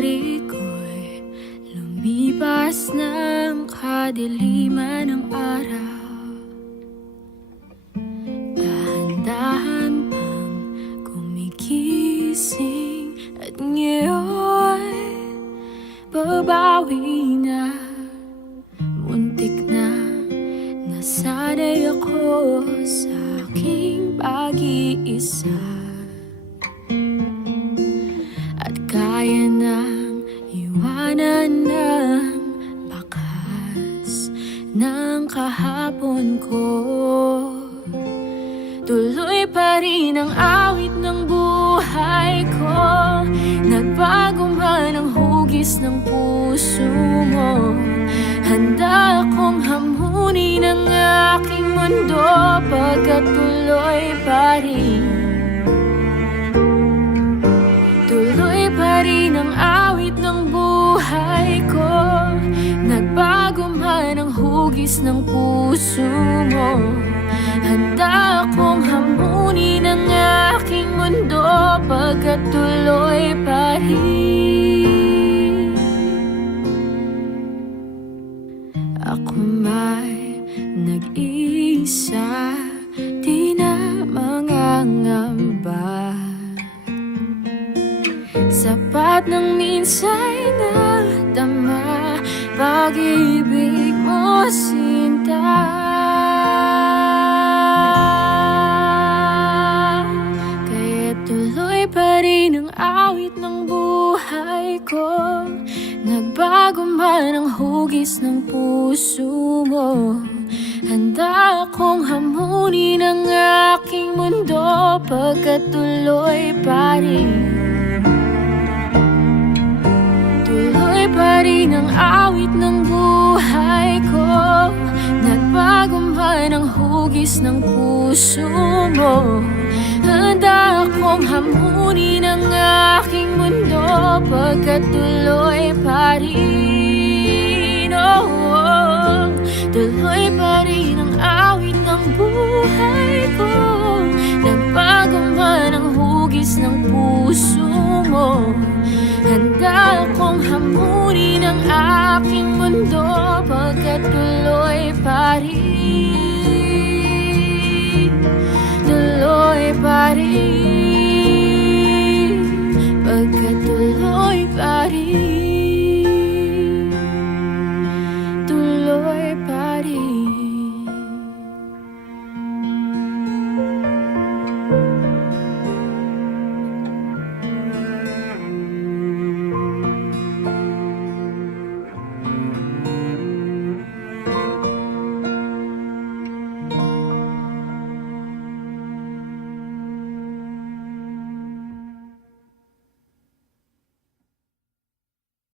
pari ko'y lumipas ng kadiliman ng araw. Dahan-dahan pang gumigising at ngayon babawi na. Muntik na nasanay ako sa aking pag-iisa, at kaya nang iwanan ng bakas ng kahapon ko. Tuloy pa rin ang awit ng buhay ko. Nagbago man ang hugis ng puso mo. Handa akong hamunin ang aking mundo pagkat tuloy pa rin. Tuloy pa rin ang awit ng buhay ko. Nagbago man ang hugis ng puso mo. Handa akong hamunin ang aking mundo pagkat tuloy pa rin. Ako may nag-iisa, di na mangangamba. Sapat ng minsa'y natama pag-ibig mo, sinta. Kaya tuloy pa rin ang awit ng buhay ko. Nagbago man ang hugis ng puso mo. Handa akong hamunin ang aking mundo pagkat tuloy pa rin. Tuloy pa rin ang awit ng buhay ko. Nagbago man ang hugis ng puso mo. Handa akong hamunin ang aking mundo pagkat tuloy pa rin. Oh, oh. Tuloy pa rin ang awit ng buhay ko. Nagbago man ang hugis ng puso mo. Handa akong hamunin ang aking mundo pagkat tuloy pa rin.